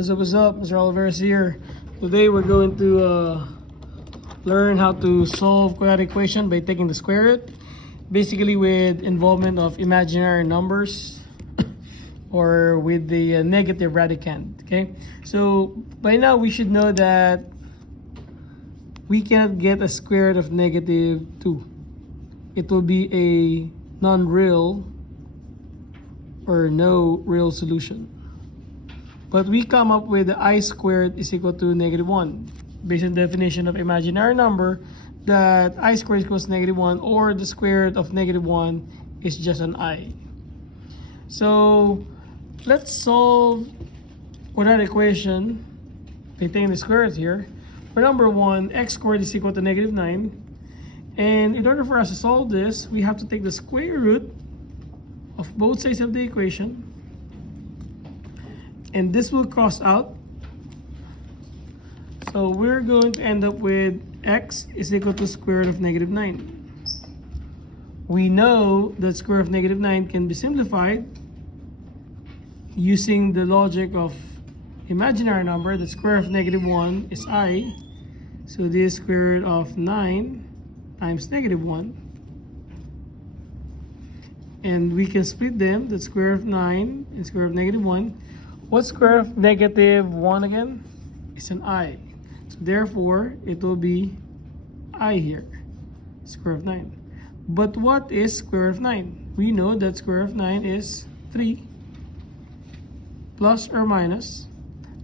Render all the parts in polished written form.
What's up? Mr. Oliveras here. Today we're going to learn how to solve quadratic equation by taking the square root. Basically with involvement of imaginary numbers or with the negative radicand. Okay, so by now we should know that we cannot get a square root of negative 2. It will be a non-real or no real solution. But we come up with the I squared is equal to negative 1. Based on the definition of imaginary number, that I squared equals negative 1, or the square root of negative 1 is just an I. So let's solve quadratic equation by taking the square root here. For number 1, x squared is equal to negative 9. And in order for us to solve this, we have to take the square root of both sides of the equation. And this will cross out. So we're going to end up with x is equal to square root of negative 9. We know that square root of negative 9 can be simplified using the logic of imaginary number. The square root of negative 1 is I. So this is square root of 9 times negative 1. And we can split them. The square root of 9 and square root of negative 1. What's square root of negative 1 again? It's an I. So therefore, it will be I here, square root of 9. But what is square root of 9? We know that square root of 9 is 3 plus or minus,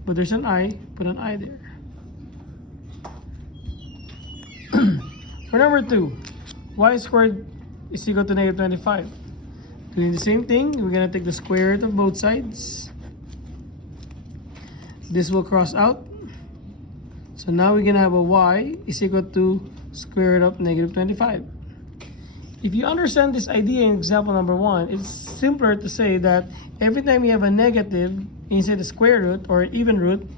but there's an I, put an I there. For number 2, y squared is equal to negative 25. Doing the same thing, we're going to take the square root of both sides. This will cross out. So now we're going to have a y is equal to square root of negative 25. If you understand this idea in example number 1, it's simpler to say that every time we have a negative inside the square root or an even root,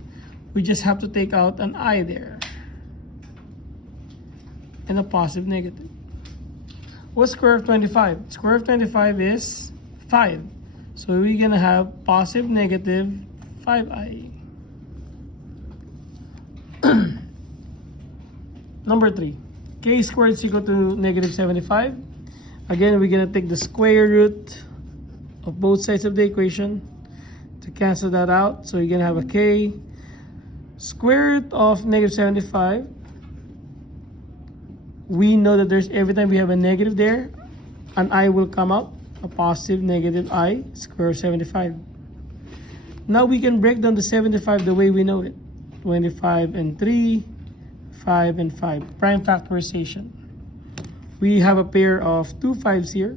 we just have to take out an I there. And a positive negative. What's square root of 25? Square root of 25 is 5. So we're going to have positive negative 5i. Number 3, k squared is equal to negative 75. Again, we're going to take the square root of both sides of the equation to cancel that out. So you're going to have a k. Square root of negative 75. We know that there's every time we have a negative there, an I will come out, a positive negative I, square root of 75. Now we can break down the 75 the way we know it. 25 and 3, 5 and 5. Prime factorization. We have a pair of 2 5s here.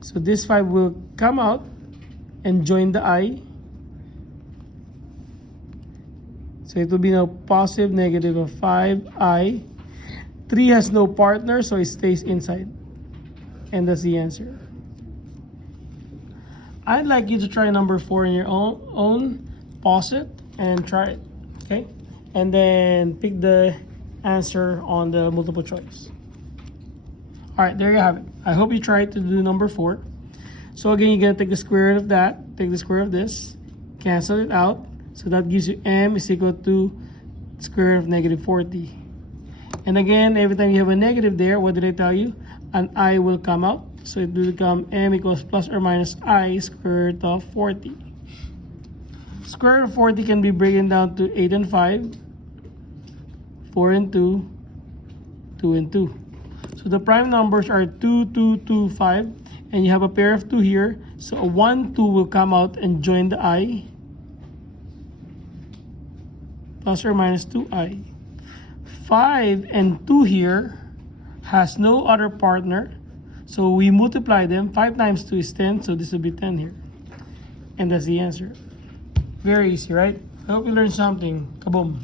So this 5 will come out and join the I. So it will be now positive negative of 5i. 3 has no partner, so it stays inside. And that's the answer. I'd like you to try number 4 in your own. Pause it and try it. Okay? And then pick the answer on the multiple choice. Alright, there you have it. I hope you try to do number 4. So again, you're going to take the square root of that, take the square root of this, cancel it out. So that gives you m is equal to square root of negative 40. And again, every time you have a negative there, what did I tell you? An I will come out. So it will become m equals plus or minus I square root of 40. Square root of 40 can be broken down to 8 and 5, 4 and 2, 2 and 2. So the prime numbers are 2, 2, 2, 5. And you have a pair of 2 here. So a 1, 2 will come out and join the I. Plus or minus 2i. 5 and 2 here has no other partner. So we multiply them. 5 times 2 is 10. So this will be 10 here. And that's the answer. Very easy, right? I hope you learned something. Kaboom.